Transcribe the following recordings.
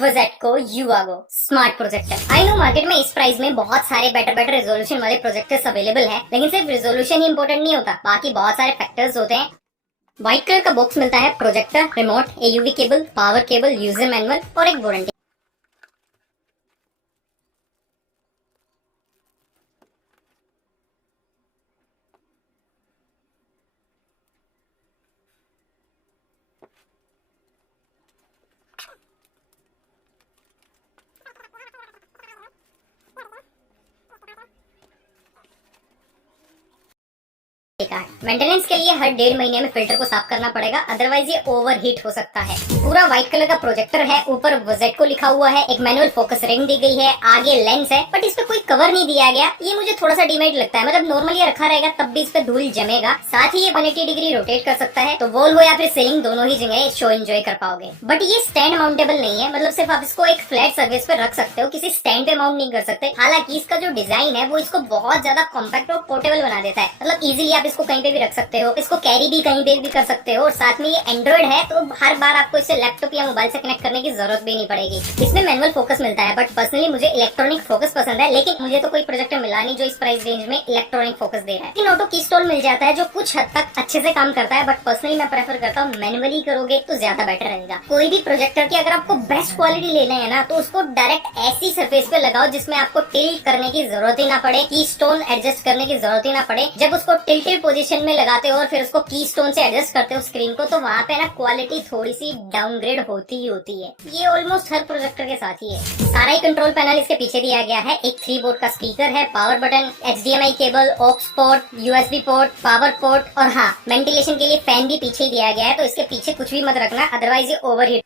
वोजेटको युवागो smart projector. I know market में इस प्राइस में बहुत सारे बेटर रेजोल्यूशन वाले प्रोजेक्टर्स अवेलेबल हैं, लेकिन सिर्फ रेजोल्यूशन ही इंपॉर्टेंट नहीं होता, बाकी बहुत सारे फैक्टर्स होते हैं। व्हाइट कलर का बॉक्स मिलता है, projector, remote, AUV cable, power cable, user manual और एक वारंटी। मेंटेनेंस के लिए हर 1.5 महीने में फिल्टर को साफ करना पड़ेगा, अदरवाइज ये ओवरहीट हो सकता है। पूरा व्हाइट कलर का प्रोजेक्टर है, ऊपर वोजेटको लिखा हुआ है, एक मैनुअल फोकस रिंग दी गई है, आगे लेंस है, बट इस पे कोई कवर नहीं दिया गया। ये मुझे थोड़ा सा डिमेरिट लगता है, मतलब नॉर्मली रखा रहेगा तब भी इस पे धूल जमेगा। साथ ही ये 180 डिग्री रोटेट कर सकता है, तो वॉल हो या फिर सीलिंग दोनों ही जगह शो एंजॉय कर पाओगे। बट ये स्टैंड माउंटेबल नहीं है, मतलब सिर्फ आप इसको एक फ्लैट सर्फेस पे रख सकते हो, किसी स्टैंड पे माउंट नहीं कर सकते। हालांकि इसका जो डिजाइन है वो इसको बहुत ज्यादा कॉम्पैक्ट और पोर्टेबल बना देता है, मतलब इजीली आप इसको कहीं पे भी रख सकते हो, इसको कैरी भी कहीं पे भी कर सकते हो। और साथ में ये एंड्रॉइड है, तो हर बार आपको इसे लैपटॉप या मोबाइल से कनेक्ट करने की जरूरत भी नहीं पड़ेगी। इसमें मैनुअल फोकस मिलता है, बट पर्सनली मुझे इलेक्ट्रॉनिक फोकस पसंद है, लेकिन मुझे तो कोई प्रोजेक्टर मिला नहीं जो इस प्राइस रेंज में इलेक्ट्रॉनिक फोकस दे रहा है। इन ऑटो की स्टॉल मिल जाता है जो कुछ हद तक अच्छे से काम करता है, बट पर्सनली मैं प्रेफर करता हूँ मैनुअली करोगे तो ज्यादा बेटर रहेगा। कोई भी प्रोजेक्टर की अगर आपको बेस्ट क्वालिटी लेना है ना, तो उसको डायरेक्ट ऐसी सरफेस पे लगाओ जिसमें आपको टिल्ट करने की जरूरत ही ना पड़े, की स्टोन एडजस्ट करने की जरूरत ही ना पड़े। जब उसको टिल्टेड पोजीशन में लगाते हो और फिर उसको की स्टोन से एडजस्ट करते हो स्क्रीन को, तो वहाँ पे ना क्वालिटी थोड़ी सी डाउनग्रेड होती ही होती है। ये ऑलमोस्ट हर प्रोजेक्टर के साथ ही है। सारा ही कंट्रोल पैनल इसके पीछे दिया गया है, एक 3 बोर्ड का स्पीकर है, power button, HDMI cable, aux port, USB port, power port और हाँ वेंटिलेशन के लिए फैन भी पीछे ही दिया गया है। तो इसके पीछे कुछ भी मत रखना, अदरवाइज ये ओवरहीट।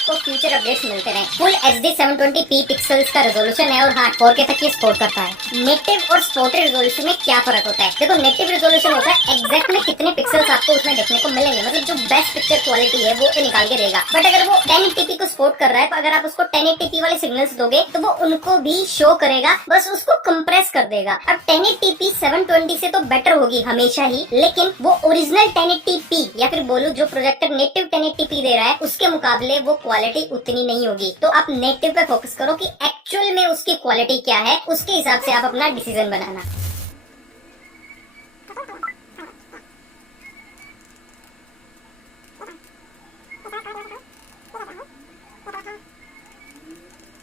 को फ्यूचर अपडेट्स मिलते रहे। फुल HD 720p पिक्सल्स का रेजोल्यूशन है और हाँ 4K तक ये सपोर्ट करता है। नेटिव और स्पोर्टेड रेजोल्यूशन में क्या फर्क होता है? देखो, नेटिव रेजोल्यूशन होता है एग्जैक्ट में कितने पिक्सल्स आपको उसमें देखने को मिलेंगे, मतलब जो बेस्ट पिक्चर क्वालिटी है वो निकाल के देगा। बट अगर वो 1080p को सपोर्ट कर रहा है, तो अगर आप उसको 1080p वाले सिग्नल्स दोगे तो वो उनको भी शो करेगा, बस उसको कंप्रेस कर देगा। अब 1080p 720 से तो बेटर होगी हमेशा ही, लेकिन वो ओरिजिनल 1080p या फिर बोलूं जो प्रोजेक्टर नेटिव 1080p दे रहा है उसके मुकाबले वो क्वालिटी उतनी नहीं होगी। तो आप नेटिव पे फोकस करो कि एक्चुअल में उसकी क्वालिटी क्या है, उसके हिसाब से आप अपना डिसीजन बनाना।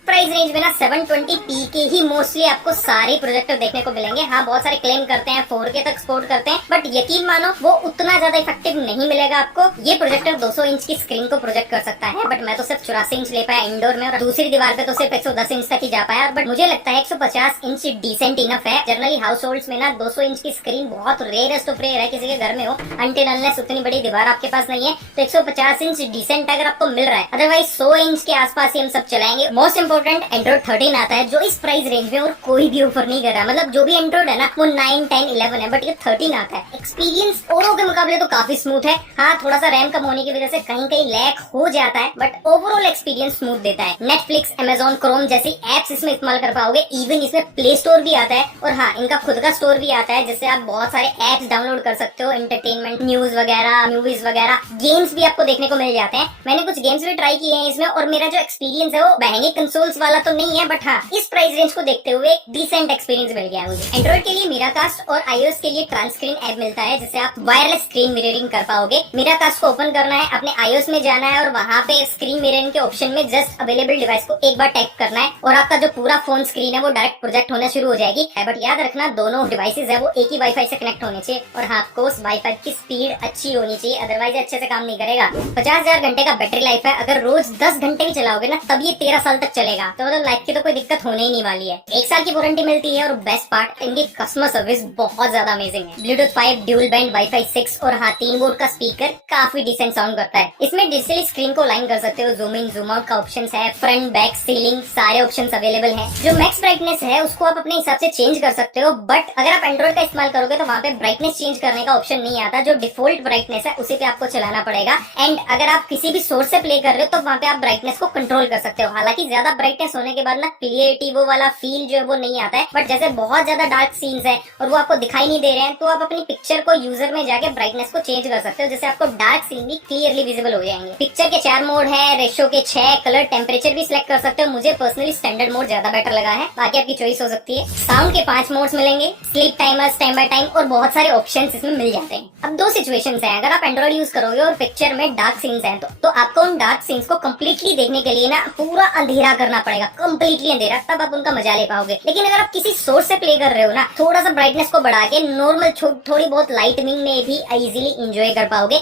प्राइस रेंज में ना 720p के ही मोस्टली आपको सारे प्रोजेक्टर देखने को मिलेंगे। हाँ, बहुत सारे क्लेम करते हैं 4K तक सपोर्ट करते हैं, बट यकीन मानो वो उतना ज्यादा इफेक्टिव नहीं मिलेगा आपको। ये प्रोजेक्टर 200 इंच की स्क्रीन को प्रोजेक्ट कर सकता है, बट मैं तो सिर्फ 84 इंच ले पाया इंडोर में, और दूसरी दीवार पे तो सिर्फ 110 इंच तक ही जा पाया। बट मुझे लगता है 150 इंच डिसेंट इनफ है। जनरली हाउस होल्ड्स में ना 200 इंच की स्क्रीन बहुत रेयरेस्ट ऑफ रेयर है, किसी के घर में हो, अनटिल अनलेस उतनी बड़ी दीवार आपके पास नहीं है, तो 150 इंच डिसेंट अगर आपको मिल रहा है। अदरवाइज 100 इंच के आसपास ही हम सब चलाएंगे। मोस्ट इंपोर्टेंट, एंड्रॉइड 13 आता है जो इस प्राइस रेंज में और कोई भी ऑफर नहीं कर रहा। मतलब जो भी एंड्रॉइड है ना वो 9, 10, 11 है, बट ये 13 आता है। एक्सपीरियंस औरों के मुकाबले तो काफी स्मूथ है। हाँ, थोड़ा सा रैम कम होने की वजह से कहीं कहीं लैग हो जाता है, बट ओवरऑल एक्सपीरियंस स्मूथ देता है। नेटफ्लिक्स, अमेजॉन, क्रोम जैसी एप्स इसमें इस्तेमाल कर पाओगे। इवन इसमें प्ले स्टोर भी आता है, और हाँ इनका खुद का स्टोर भी आता है, जिससे आप बहुत सारे एप्स डाउनलोड कर सकते हो, एंटरटेनमेंट, न्यूज वगैरह, मूवीज वगैरह, गेम्स भी आपको देखने को मिल जाते हैं। मैंने कुछ गेम्स भी ट्राई किए हैं इसमें, और मेरा जो एक्सपीरियंस है वो महंगे कंसोल्स वाला तो नहीं है, बट हाँ इस प्राइस रेंज को देखते हुए एक डिसेंट एक्सपीरियंस मिल गया मुझे। एंड्रॉइड के लिए मीराकास्ट और iOS के लिए ट्रांसस्क्रीन ऐप मिलता है, जिससे आप वायरलेस स्क्रीन मिररिंग कर पाओगे। मीराकास्ट को ओपन करना है, अपने iOS में जाना है और वहाँ पे स्क्रीन मिररिंग के ऑप्शन में जस्ट अवेलेबल डिवाइस को एक बार टैप करना है, और आपका जो पूरा फोन स्क्रीन है वो डायरेक्ट प्रोजेक्ट होना शुरू हो जाएगी। बट याद रखना, दोनों डिवाइसेज है वो एक ही वाईफाई से कनेक्ट होने चाहिए, और हाँ कोर्स वाईफाई की स्पीड अच्छी होनी चाहिए, अदरवाइज अच्छे से काम नहीं करेगा। 50,000 घंटे का बैटरी लाइफ है। अगर रोज 10 घंटे भी चलाओगे ना, तब ये 13 साल तक चलेगा। रहेगा, तो मतलब लाइफ की तो कोई दिक्कत होने ही नहीं वाली है। 1 साल की वारंटी मिलती है और बेस्ट पार्ट इनकी कस्टमर सर्विस बहुत ज्यादा अमेजिंग है। ब्लूटूथ 5, ड्यूल बैंड, वाईफाई 6 और हाँ 3 वोल्ट का स्पीकर काफी डिसेंट साउंड करता है। इसमें डिजिटली स्क्रीन को लाइन कर सकते हो, जूम इन जूम आउट का ऑप्शन है, फ्रंट बैक सीलिंग सारे ऑप्शन अवेलेबल है। जो मैक्स ब्राइटनेस है उसको आप अपने हिसाब से चेंज कर सकते हो, बट अगर आप एंड्रॉइड का इस्तेमाल करोगे तो वहाँ पे ब्राइटनेस चेंज करने का ऑप्शन नहीं आता। जो डिफॉल्ट ब्राइटनेस है उसी पे आपको चलाना पड़ेगा। एंड अगर आप किसी भी सोर्स से प्ले कर रहे हो तो वहाँ पे आप ब्राइटनेस को कंट्रोल कर सकते हो। हालांकि ज्यादा ब्राइटनेस होने के बाद ना क्लियरिटी वो वाला फील जो है वो नहीं आता है, बट जैसे बहुत ज्यादा डार्क सीन्स है और वो आपको दिखाई नहीं दे रहे हैं तो आप अपनी पिक्चर को यूजर में जाके ब्राइटनेस को चेंज कर सकते हो, जैसे आपको डार्क सीन भी क्लियरली विजिबल हो जाएंगे। पिक्चर के 4 मोड है, रेशो के 6, कलर टेम्परेचर भी सिलेक्ट कर सकते हो। मुझे पर्सनली स्टैंडर्ड मोड ज्यादा बेटर लगा है, बाकी आपकी चॉइस हो सकती है। साउंड के 5 मोड्स मिलेंगे, sleep timer, time by time और बहुत सारे ऑप्शंस इसमें मिल जाते हैं। अब 2 सिचुएशंस हैं, अगर आप एंड्रॉइड यूज करोगे और पिक्चर में डार्क सीन्स हैं तो आपको उन डार्क सीन्स को कंप्लीटली देखने के लिए ना पूरा अंधेरा करना पड़ेगा, कंप्लीटली अंधेरा, तब आप उनका मजा ले पाओगे। लेकिन अगर आप किसी सोर्स से प्ले कर रहे हो ना, थोड़ा सा ब्राइटनेस को बढ़ा के नॉर्मल थोड़ी बहुत लाइटनिंग में भी इजीली एंजॉय कर पाओगे।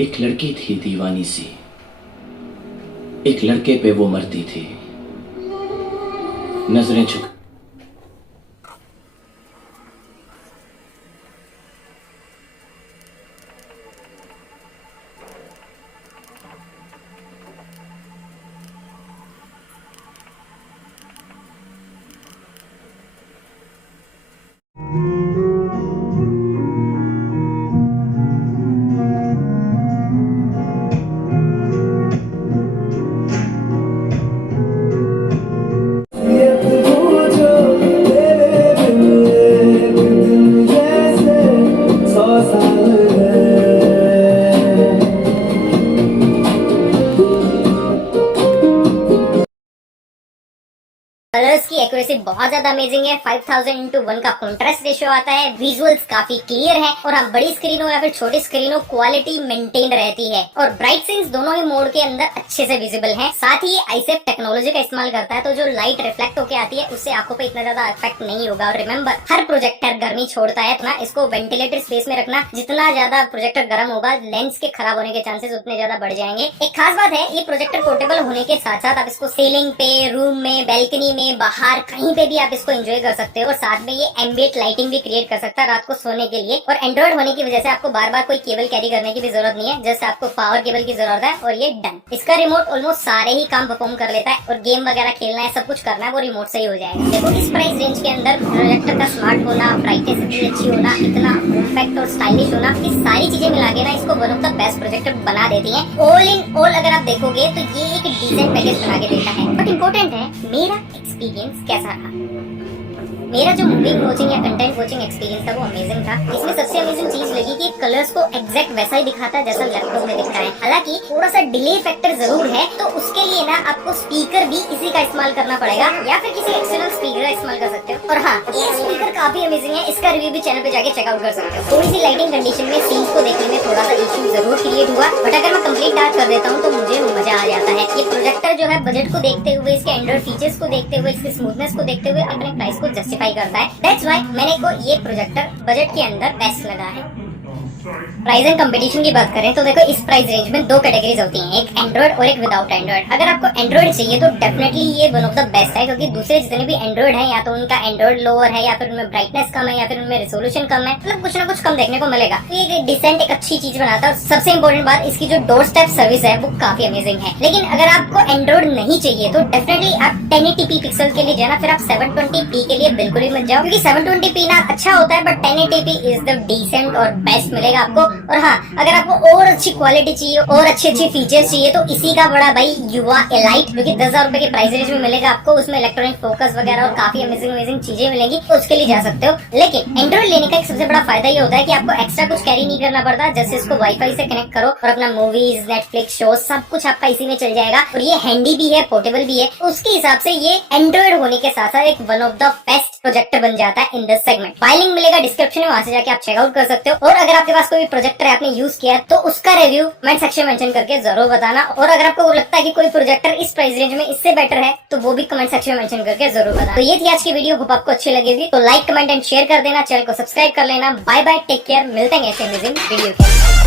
एक लड़की थी दीवानी सी, एक लड़के पे वो मरती थी, नजरें झुक कलर्स की एक्यूरेसी बहुत ज्यादा अमेजिंग है। 5000:1 का कॉन्ट्रास्ट रेशियो आता है, विजुअल्स काफी क्लियर है और हाँ बड़ी स्क्रीन हो या फिर छोटी स्क्रीन हो क्वालिटी मेंटेन रहती है और ब्राइट सीन्स दोनों ही मोड के अंदर अच्छे से विजिबल है। साथ ही आईसेफ टेक्नोलॉजी का इस्तेमाल करता है, तो जो लाइट रिफ्लेक्ट होकर आती है उससे आंखों पे इतना ज्यादा इफेक्ट नहीं होगा। और रिमेम्बर, हर प्रोजेक्टर गर्मी छोड़ता है ना, इसको वेंटिलेटेड स्पेस में रखना। जितना ज्यादा प्रोजेक्टर गर्म होगा लेंस के खराब होने के चांसेस उतने ज्यादा बढ़ जाएंगे। एक खास बात है, ये प्रोजेक्टर पोर्टेबल होने के साथ साथ आप इसको सीलिंग पे, रूम में, बैल्कनी में, बाहर कहीं पे भी आप इसको एंजॉय कर सकते हो और साथ में ये एम्बिएंट लाइटिंग भी क्रिएट कर सकता है रात को सोने के लिए। और एंड्रॉइड होने की वजह से आपको बार बार कोई केबल कैरी करने की भी जरूरत नहीं है, जस्ट आपको पावर केबल की जरूरत है और ये डन। इसका रिमोट ऑलमोस्ट सारे ही काम परफॉर्म कर लेता है और गेम वगैरह खेलना है, सब कुछ करना है वो रिमोट से ही हो जाएगा। देखो इस प्राइस रेंज के अंदर प्रोजेक्टर का स्मार्ट होना, ब्राइटनेस इतनी अच्छी होना, इतना परफेक्ट और स्टाइलिश होना, ये सारी चीजें मिला के ना इसको one of the best projector बना देती है। ऑल इन ऑल अगर आप देखोगे तो ये एक डिसेंट पैकेज बना के देता है। बट इम्पोर्टेंट है, मेरा एक्सपीरियंस कैसा रहा। मेरा जो मूविंग वॉचिंग या कंटेंट वॉचिंग एक्सपीरियंस था वो अमेजिंग था। इसमें सबसे अमेजिंग चीज लगी कि कलर्स को एग्जैक्ट वैसा ही दिखाता है जैसा लैपटॉप में दिख रहा है। हालांकि थोड़ा सा डिले फैक्टर जरूर है, तो उसके लिए ना आपको स्पीकर भी इसी का इस्तेमाल करना पड़ेगा या फिर किसी एक्सटर्नल स्पीकर का इस्तेमाल कर सकते हो। और हाँ, ये स्पीकर काफी अमेजिंग है, इसका रिव्यू भी चैनल पे जाके चेकआउट कर सकते हो। थोड़ी सी लाइटिंग कंडीशन में सीन्स को देखने में थोड़ा सा इश्यू जरूर क्रिएट हुआ, बट अगर मैं कंप्लीट डार्क कर देता हूँ तो मुझे मजा आ जाता है। ये प्रोजेक्टर जो है बजट को देखते हुए, इसके एंड्रॉइड फीचर्स को देखते हुए, इसकी स्मूथनेस को देखते हुए अपने प्राइस को जस्टिफाई करता है। दैट्स व्हाई मैंने को ये प्रोजेक्टर बजट के अंदर बेस्ट लगा है। प्राइस एंड कंपटीशन की बात करें तो देखो इस प्राइस रेंज में 2 कैटेगरीज होती हैं, एक एंड्रॉइड और एक विदाउट एंड्रॉइड। अगर आपको एंड्रॉइड चाहिए तो डेफिनेटली ये वन ऑफ द बेस्ट है, क्योंकि दूसरे जितने भी एंड्रॉइड हैं या तो उनका एंड्रॉइड लोअर है या फिर उनमें ब्राइटनेस कम है या फिर उनमें रेजोल्यूशन कम है, मतलब कुछ ना कुछ कम देखने को मिलेगा। तो ये डिसेंट एक अच्छी चीज बनाता है। और सबसे इंपॉर्टेंट बात, इसकी जो डोर स्टेप सर्विस है वो काफी अमेजिंग है। लेकिन अगर आपको एंड्रॉइड नहीं चाहिए तो डेफिनेटली आप 1080p पिक्सल के लिए जाना, फिर आप 720p के लिए बिल्कुल ही मत जाओ, क्योंकि 720p ना अच्छा होता है but 1080p is the decent और बेस्ट मिलेगा आपको। और हाँ, अगर आपको और अच्छी क्वालिटी चाहिए और अच्छे फीचर्स चाहिए तो इसी का बड़ा भाई युवा एलाइट, जो कि 10,000 रुपए के प्राइस रेंज में मिलेगा आपको। उसमें इलेक्ट्रॉनिक फोकस वगैरह और काफी अमेजिंग चीजें मिलेंगी, तो उसके लिए जा सकते हो। लेकिन एंड्रॉइड लेने का एक सबसे बड़ा फायदा ये होता है कि आपको एक्स्ट्रा कुछ कैरी नहीं करना पड़ता। जैसे इसको वाईफाई से कनेक्ट करो और अपना मूवीज, नेटफ्लिक्स शो सब कुछ आपका इसी में चल जाएगा। और ये हैंडी भी है, पोर्टेबल भी है, उसके हिसाब से ये एंड्रॉइड होने के साथ साथ एक one of the best projector बन जाता है इन दिस सेगमेंट। फाइलिंग मिलेगा डिस्क्रिप्शन में, वहां से जाके आप चेकआउट कर सकते हो। और अगर आपके पास कोई प्रोजेक्टर आपने यूज किया तो उसका रिव्यू कमेंट सेक्शन में मेंशन करके जरूर बताना। और अगर आपको लगता है कि कोई प्रोजेक्टर इस प्राइस रेंज में इससे बेटर है तो वो भी कमेंट सेक्शन में मेंशन करके जरूर बताना। तो ये थी आज की वीडियो, होप आपको अच्छी लगेगी। तो लाइक, कमेंट एंड शेयर कर देना, चैनल को सब्सक्राइब कर लेना। बाय बाय, टेक केयर, मिलते हैं ऐसे अमेजिंग वीडियो के।